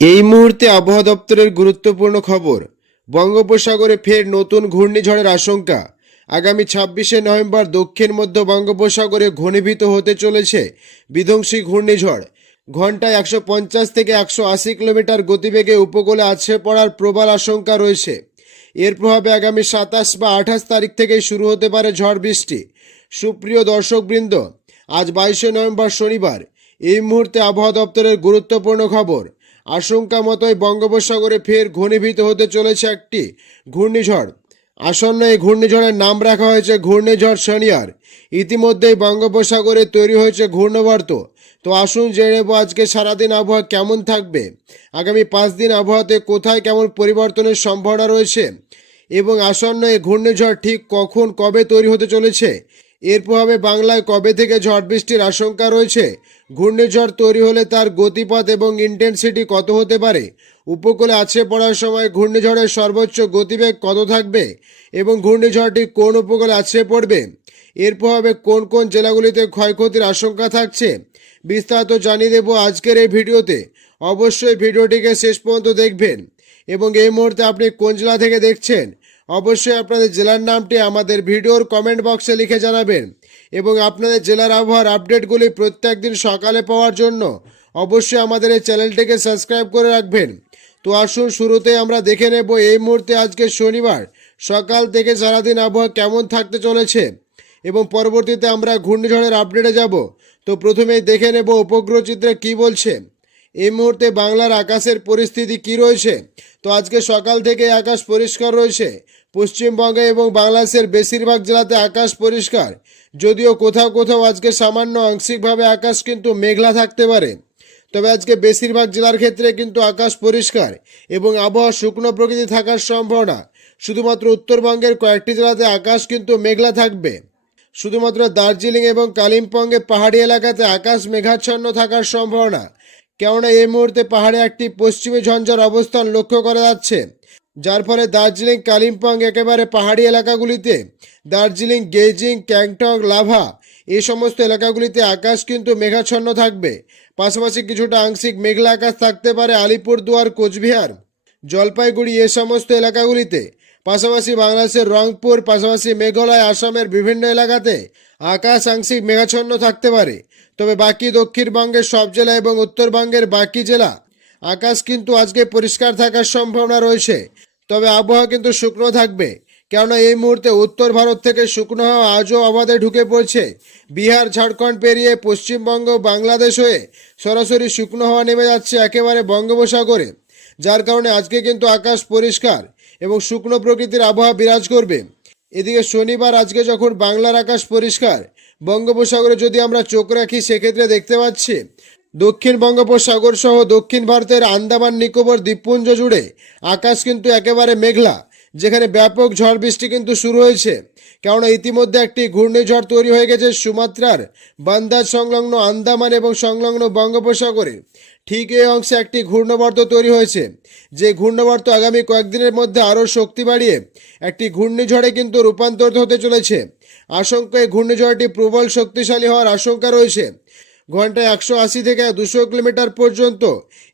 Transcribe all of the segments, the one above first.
এই মুহূর্তে আবহাওয়া দপ্তরের গুরুত্বপূর্ণ খবর। বঙ্গোপসাগরে ফের নতুন ঘূর্ণিঝড়ের আশঙ্কা। আগামী ছাব্বিশে নভেম্বর দক্ষিণ মধ্য বঙ্গোপসাগরে ঘনীভূত হতে চলেছে বিধ্বংসী ঘূর্ণিঝড়। ঘন্টায় একশো পঞ্চাশ থেকে একশো আশি কিলোমিটার গতিবেগে উপকূলে আছড়ে পড়ার প্রবল আশঙ্কা রয়েছে। এর প্রভাবে আগামী সাতাশ বা আঠাশ তারিখ থেকেই শুরু হতে পারে ঝড় বৃষ্টি। সুপ্রিয় দর্শকবৃন্দ, আজ বাইশে নভেম্বর শনিবার। এই মুহূর্তে আবহাওয়া দপ্তরের গুরুত্বপূর্ণ খবর। আশঙ্কা মতোই বঙ্গোপসাগরে ফের ঘনীভূত হতে চলেছে একটি ঘূর্ণিঝড়। আসন্ন এই ঘূর্ণিঝড়ের নাম রাখা হয়েছে ঘূর্ণিঝড় শনিয়ার ইতিমধ্যেই বঙ্গোপসাগরে তৈরি হয়েছে ঘূর্ণবর্ত। তো আসুন জেনে নেব আজকে সারাদিন আবহাওয়া কেমন থাকবে। আগামী পাঁচ দিন আবহাওয়াতে কোথায় কেমন পরিবর্তনের সম্ভাবনা রয়েছে? এবং আসন্ন এই ঘূর্ণিঝড় ঠিক কখন, কবে তৈরি হতে চলেছে? এর প্রভাবে বাংলায় কবে থেকে ঝড় বৃষ্টির আশঙ্কা রয়েছে? ঘূর্ণিঝড় তৈরি হলে তার গতিপথ এবং ইন্টেন্সিটি কত হতে পারে? উপকূলে আছড়ে পড়ার সময় ঘূর্ণিঝড়ের সর্বোচ্চ গতিবেগ কত থাকবে? এবং ঘূর্ণিঝড়টি কোন উপকূলে আছড়ে পড়বে? এর প্রভাবে কোন কোন জেলাগুলিতে ক্ষয়ক্ষতির আশঙ্কা থাকছে? বিস্তারিত জানিয়ে দেব আজকের এই ভিডিওতে। অবশ্যই ভিডিওটিকে শেষ পর্যন্ত দেখবেন। এবং এই মুহূর্তে আপনি কোন জেলা থেকে দেখছেন? অবশ্যই আপনাদের জেলার নামটি আমাদের ভিডিওর কমেন্ট বক্সে লিখে জানাবেন এবং আপনাদের জেলার আবহাওয়ার আপডেটগুলি প্রত্যেক দিন সকালে পাওয়ার জন্য অবশ্যই আমাদের এই চ্যানেলটিকে সাবস্ক্রাইব করে রাখবেন। তো আসুন শুরুতে আমরা দেখে নেব এই মুহূর্তে আজকে শনিবার। সকাল থেকে সারাদিন আবহাওয়া কেমন থাকতে চলেছে এবং পরবর্তীতে আমরা ঘূর্ণিঝড়ের আপডেটে যাব। তো প্রথমেই দেখে নেব উপগ্রহ চিত্রে কী বলছে। এই মুহূর্তে বাংলার আকাশের পরিস্থিতি কি রয়েছে? তো আজকে সকাল থেকে আকাশ পরিষ্কার রয়েছে। পশ্চিমবঙ্গে এবং বাংলাদেশের বেশিরভাগ জেলাতে আকাশ পরিষ্কার। যদিও কোথাও কোথাও আজকে সামান্য আংশিকভাবে আকাশ কিন্তু মেঘলা থাকতে পারে। তবে আজকে বেশিরভাগ জেলার ক্ষেত্রে কিন্তু আকাশ পরিষ্কার এবং আবহাওয়া শুকনো প্রকৃতি থাকার সম্ভাবনা। শুধুমাত্র উত্তরবঙ্গের কয়েকটি জেলাতে আকাশ কিন্তু মেঘলা থাকবে। শুধুমাত্র দার্জিলিং এবং কালিম্পংয়ে পাহাড়ি এলাকাতে আকাশ মেঘাচ্ছন্ন থাকার সম্ভাবনা। কেননা এই মুহূর্তে পাহাড়ে একটি পশ্চিমী ঝঞ্ঝার অবস্থান লক্ষ্য করা যাচ্ছে। যার ফলে দার্জিলিং, কালিম্পং একেবারে পাহাড়ি এলাকাগুলিতে, দার্জিলিং গেজিং ক্যাংটক, লাভা, এই সমস্ত এলাকাগুলিতে আকাশ কিন্তু মেঘাচ্ছন্ন থাকবে। পাশাপাশি কিছুটা আংশিক মেঘলা আকাশ থাকতে পারে আলিপুরদুয়ার, কোচবিহার, জলপাইগুড়ি এ সমস্ত এলাকাগুলিতে। পাশাপাশি বাংলাদেশের রংপুর, পাশাপাশি মেঘালয়, আসামের বিভিন্ন এলাকাতে আকাশ আংশিক মেঘাচ্ছন্ন থাকতে পারে। তবে বাকি দক্ষিণবঙ্গের সব জেলা এবং উত্তরবঙ্গের বাকি জেলা, আকাশ কিন্তু আজকে পরিষ্কার থাকার সম্ভাবনা রয়েছে। তবে আবহাওয়া কিন্তু শুকনো থাকবে, কেননা এই মুহূর্তে উত্তর ভারত থেকে শুকনো হাওয়া আজও অবাধে ঢুকে পড়ছে। বিহার, ঝাড়খণ্ড পেরিয়ে পশ্চিমবঙ্গ, বাংলাদেশ হয়ে সরাসরি শুকনো হাওয়া নেমে যাচ্ছে একেবারে বঙ্গোপসাগরে, যার কারণে আজকে কিন্তু আকাশ পরিষ্কার এবং শুকনো প্রকৃতির আবহাওয়া বিরাজ করবে। এদিকে শনিবার আজকে যখন বাংলার আকাশ পরিষ্কার বঙ্গোপসাগরে যদি আমরা চোখ রাখি, সেক্ষেত্রে দেখতে পাচ্ছি দক্ষিণ বঙ্গোপসাগর সহ দক্ষিণ ভারতের আন্দামান, নিকোবর, দ্বীপপুঞ্জ জুড়ে আকাশ কিন্তু একেবারে মেঘলা, যেখানে ব্যাপক ঝড় বৃষ্টি কিন্তু শুরু হয়েছে। কেননা ইতিমধ্যে একটি ঘূর্ণিঝড় তৈরি হয়ে গেছে সুমাত্রার বান্দাজ সংলগ্ন আন্দামান এবং সংলগ্ন বঙ্গোপসাগরে। ঠিক এই অংশে একটি ঘূর্ণবর্ত তৈরি হয়েছে। যে ঘূর্ণবর্ত আগামী কয়েকদিনের মধ্যে আরও শক্তি বাড়িয়ে একটি ঘূর্ণিঝড়ে কিন্তু রূপান্তরিত হতে চলেছে। আশঙ্কা এই ঘূর্ণিঝড়টি প্রবল শক্তিশালী হওয়ার আশঙ্কা রয়েছে। ঘন্টায় একশো আশি থেকে দুশো কিলোমিটার পর্যন্ত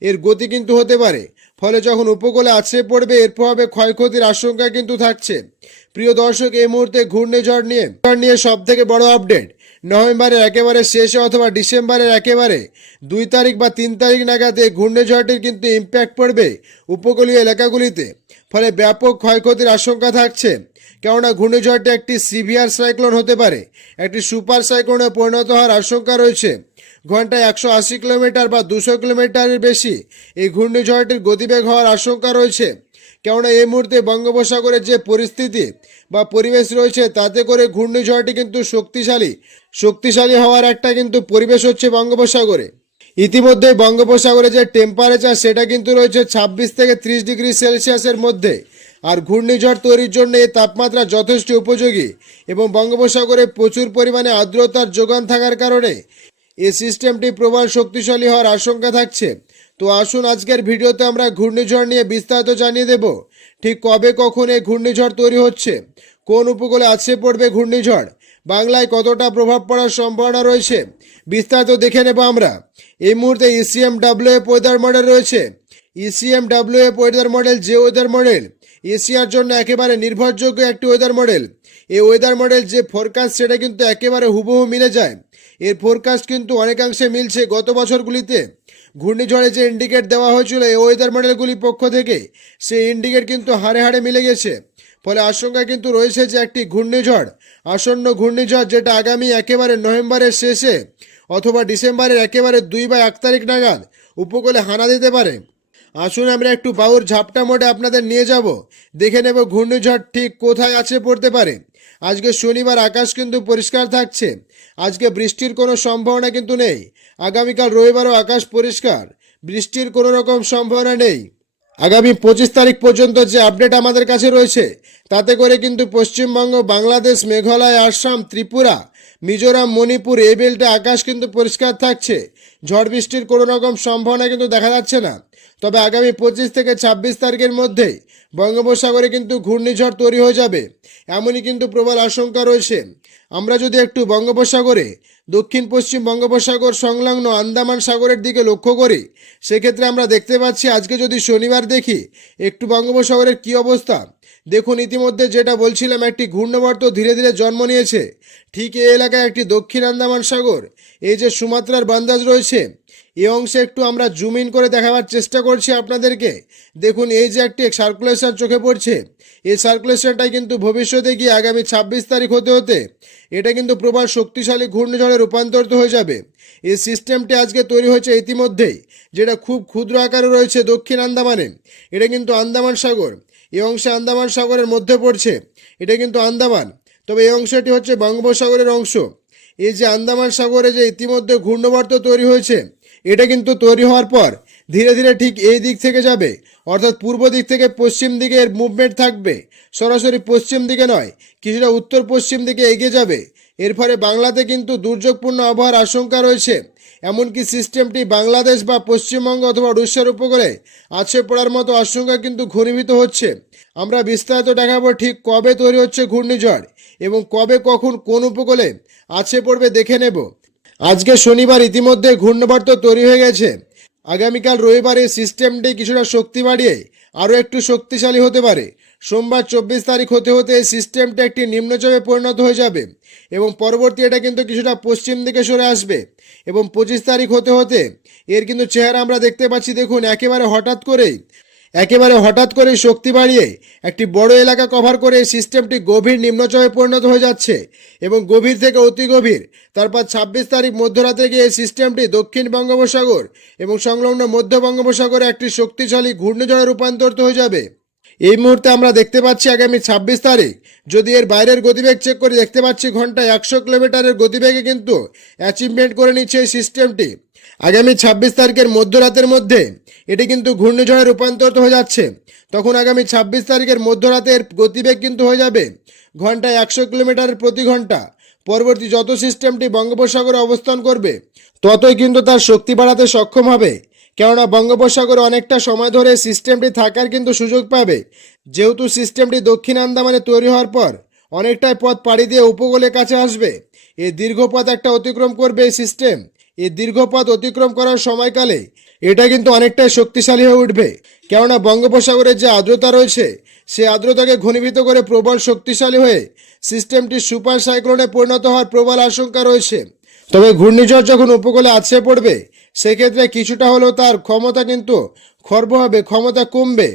এর গতি কিন্তু হতে পারে। ফলে যখন উপকূলে আছড়ে পড়বে, এর প্রভাবে ক্ষয়ক্ষতির আশঙ্কা কিন্তু থাকছে। প্রিয় দর্শক, এই মুহূর্তে ঘূর্ণিঝড় নিয়ে নিয়ে সব থেকে বড় আপডেট নভেম্বরের একেবারে শেষে অথবা ডিসেম্বরের একেবারে দুই তারিখ বা তিন তারিখ নাগাদ এই ঘূর্ণিঝড়টির কিন্তু ইম্প্যাক্ট পড়বে উপকূলীয় এলাকাগুলিতে। ফলে ব্যাপক ক্ষয়ক্ষতির আশঙ্কা থাকছে। কেননা ঘূর্ণিঝড়টি একটি সিভিয়ার সাইক্লোন হতে পারে। একটি সুপার সাইক্লোনে পরিণত হওয়ার আশঙ্কা রয়েছে। ঘন্টায় একশো আশি কিলোমিটার বা দুশো কিলোমিটারের বেশি এই ঘূর্ণিঝড়টির গতিবেগ হওয়ার আশঙ্কা রয়েছে। কেননা এই মুহূর্তে বঙ্গোপসাগরের যে পরিস্থিতি বা পরিবেশ রয়েছে, তাতে করে ঘূর্ণিঝড়টি কিন্তু শক্তিশালী। শক্তিশালী হওয়ার একটা কিন্তু পরিবেশ হচ্ছে বঙ্গোপসাগরে। ইতিমধ্যে বঙ্গোপসাগরে যে টেম্পারেচার সেটা কিন্তু রয়েছে ছাব্বিশ থেকে ত্রিশ ডিগ্রি সেলসিয়াসের মধ্যে। আর ঘূর্ণিঝড় তৈরির জন্য এই তাপমাত্রা যথেষ্ট উপযোগী এবং বঙ্গোপসাগরে প্রচুর পরিমাণে আর্দ্রতার যোগান থাকার কারণে এই সিস্টেমটি প্রবল শক্তিশালী হওয়ার আশঙ্কা থাকছে। তো আসুন আজকের ভিডিওতে আমরা ঘূর্ণিঝড় নিয়ে বিস্তারিত জানিয়ে দেব, ঠিক কবে কখন এই ঘূর্ণিঝড় তৈরি হচ্ছে, কোন উপকূলে আছড়ে পড়বে ঘূর্ণিঝড়, বাংলায় কতটা প্রভাব পড়ার সম্ভাবনা রয়েছে, বিস্তারিত দেখে নেব আমরা। এই মুহূর্তে ECM W F weather model রয়েছে। ECM W F weather model যে ওয়েদার মডেল এশিয়ার জন্য একেবারে নির্ভরযোগ্য একটি ওয়েদার মডেল এই ওয়েদার মডেল যে ফোরকাস্ট সেটা কিন্তু একেবারে হুবহু মিলে যায়। এর ফোরকাস্ট কিন্তু অনেকাংশে মিলছে গত বছরগুলিতে। ঘূর্ণিঝড়ে যে ইন্ডিকেট দেওয়া হয়েছিল এই ওয়েদার মডেলগুলির পক্ষ থেকে, সেই ইন্ডিকেট কিন্তু হাড়ে হাড়ে মিলে গেছে। ফলে আশঙ্কা কিন্তু রয়েছে যে একটি ঘূর্ণিঝড়, আসন্ন ঘূর্ণিঝড় যেটা আগামী একেবারে নভেম্বরের শেষে অথবা ডিসেম্বরের একেবারে দুই বা এক তারিখ নাগাদ উপকূলে হানা দিতে পারে। আসুন আমরা একটু বাউর ঝাপটা মোডে আপনাদের নিয়ে যাব। দেখে নেব ঘূর্ণিঝড় ঠিক কোথায় আছে পড়তে পারে। আজকে শনিবার আকাশ কিন্তু পরিষ্কার থাকছে। আজকে বৃষ্টির কোনো সম্ভাবনা কিন্তু নেই। আগামীকাল রবিবারও আকাশ পরিষ্কার। বৃষ্টির কোনো রকম সম্ভাবনা নেই। আগামী পঁচিশ তারিখ পর্যন্ত যে আপডেট আমাদের কাছে রয়েছে, তাতে করে কিন্তু পশ্চিমবঙ্গ, বাংলাদেশ, মেঘালয়, আসাম, ত্রিপুরা মিজোরাম, মণিপুর, এই বেল্টে আকাশ কিন্তু পরিষ্কার থাকছে। ঝড় বৃষ্টির কোনো রকম সম্ভাবনা কিন্তু দেখা যাচ্ছে না। তবে আগামী পঁচিশ থেকে ছাব্বিশ তারিখের মধ্যেই বঙ্গোপসাগরে কিন্তু ঘূর্ণিঝড় তৈরি হয়ে যাবে। এমনই কিন্তু প্রবল আশঙ্কা রয়েছে। আমরা যদি একটু বঙ্গোপসাগরে, দক্ষিণ পশ্চিম বঙ্গোপসাগর সংলগ্ন আন্দামান সাগরের দিকে লক্ষ্য করি, সেক্ষেত্রে আমরা দেখতে পাচ্ছি আজকে যদি শনিবার দেখি, একটু বঙ্গোপসাগরের কী অবস্থা? দেখুন, ইতিমধ্যে যেটা বলছিলাম, একটি ঘূর্ণবর্ত ধীরে ধীরে জন্ম নিয়েছে। ঠিক এই এলাকায় একটি দক্ষিণ আন্দামান সাগর। এই যে সুমাত্রার বান্দাজ রয়েছে এই অংশে একটু আমরা জুম ইন করে দেখাবার চেষ্টা করছি আপনাদেরকে। দেখুন, এই যে একটি সার্কুলেশন চোখে পড়ছে, এই সার্কুলেশনটাই কিন্তু ভবিষ্যতে গিয়ে আগামী ছাব্বিশ তারিখ হতে হতে এটা কিন্তু প্রবল শক্তিশালী ঘূর্ণিঝড়ে রূপান্তরিত হয়ে যাবে। এই সিস্টেমটি আজকে তৈরি হয়েছে ইতিমধ্যেই, যেটা খুব ক্ষুদ্র আকারে রয়েছে দক্ষিণ আন্দামানে। এটা কিন্তু আন্দামান সাগর। এই অংশে আন্দামান সাগরের মধ্যে পড়ছে। এটা কিন্তু আন্দামান। তবে এই অংশটি হচ্ছে বঙ্গোপসাগরের অংশ। এই যে আন্দামান সাগরে যে ইতিমধ্যে ঘূর্ণবর্ত তৈরি হয়েছে, এটা কিন্তু তৈরি হওয়ার পর ধীরে ধীরে ঠিক এই দিক থেকে যাবে। অর্থাৎ পূর্ব দিক থেকে পশ্চিম দিকে এর মুভমেন্ট থাকবে। সরাসরি পশ্চিম দিকে নয়, কিছুটা উত্তর পশ্চিম দিকে এগিয়ে যাবে। এর ফলে বাংলাতে কিন্তু দুর্যোগপূর্ণ আবহাওয়ার আশঙ্কা রয়েছে। এমনকি সিস্টেমটি বাংলাদেশ বা পশ্চিমবঙ্গ অথবা উড়িষ্যার উপকূলে আছে পড়ার মতো আশঙ্কা কিন্তু ঘনীভূত হচ্ছে। আমরা বিস্তারিত দেখাবো ঠিক কবে তৈরি হচ্ছে ঘূর্ণিঝড় এবং কবে কখন কোন উপকূলে আছে পড়বে দেখে নেব। আজকে শনিবার ইতিমধ্যে ঘূর্ণবর্ত তৈরি হয়ে গেছে। আগামীকাল রবিবার সিস্টেমটি কিছুটা শক্তি বাড়িয়ে আরও একটু শক্তিশালী হতে পারে। সোমবার চব্বিশ তারিখ হতে হতে এই সিস্টেমটা একটি নিম্নচাপে পরিণত হয়ে যাবে এবং পরবর্তী এটা কিন্তু কিছুটা পশ্চিম দিকে সরে আসবে এবং পঁচিশ তারিখ হতে হতে এর কিন্তু চেহারা আমরা দেখতে পাচ্ছি, দেখুন, একেবারে হঠাৎ করেই, একেবারে হঠাৎ করে শক্তি বাড়িয়ে একটি বড় এলাকা কভার করে সিস্টেমটি গভীর নিম্নচাপে পরিণত হয়ে যাচ্ছে এবং গভীর থেকে অতি গভীর। তারপর ছাব্বিশ তারিখ মধ্যরাতে গিয়ে এই সিস্টেমটি দক্ষিণ বঙ্গোপসাগর এবং সংলগ্ন মধ্য বঙ্গোপসাগরে একটি শক্তিশালী ঘূর্ণিঝড়ে রূপান্তরিত হয়ে যাবে। এই মুহূর্তে আমরা দেখতে পাচ্ছি আগামী ছাব্বিশ তারিখ। যদি এর বাইরের গতিবেগ চেক করে, দেখতে পাচ্ছি ঘন্টায় একশো কিলোমিটারের গতিবেগে কিন্তু অ্যাচিভমেন্ট করে নিচ্ছে এই সিস্টেমটি আগামী ছাব্বিশ তারিখের মধ্যরাতের মধ্যে এটি কিন্তু ঘূর্ণিঝড়ে রূপান্তরিত হয়ে যাচ্ছে। তখন আগামী ছাব্বিশ তারিখের মধ্যরাতের গতিবেগ কিন্তু হয়ে যাবে ঘন্টায় একশো কিলোমিটার প্রতি ঘণ্টা। পরবর্তী যত সিস্টেমটি বঙ্গোপসাগরে অবস্থান করবে, ততই কিন্তু তার শক্তি বাড়াতে সক্ষম হবে। কেননা বঙ্গোপসাগরে অনেকটা সময় ধরে সিস্টেমটি থাকার কিন্তু সুযোগ পাবে। যেহেতু সিস্টেমটি দক্ষিণ আন্দামানে তৈরি হওয়ার পর অনেকটাই পথ পাড়ি দিয়ে উপকূলের কাছে আসবে। এই দীর্ঘ পথ একটা অতিক্রম করবে এই সিস্টেম। এই দীর্ঘ পথ অতিক্রম করার সময়কালে এটা কিন্তু অনেকটাই শক্তিশালী হয়ে উঠবে। কেননা বঙ্গোপসাগরের যে আর্দ্রতা রয়েছে সেই আর্দ্রতাকে ঘনীভূত করে প্রবল শক্তিশালী হয়ে সিস্টেমটি সুপার সাইক্লোনে পরিণত হওয়ার প্রবল আশঙ্কা রয়েছে। তবে ঘূর্ণিঝড় যখন উপকূলে আছড়ে পড়বে সেক্ষেত্রে কিছুটা হলেও তার ক্ষমতা কিন্তু খর্ব হবে ক্ষমতা কমবে।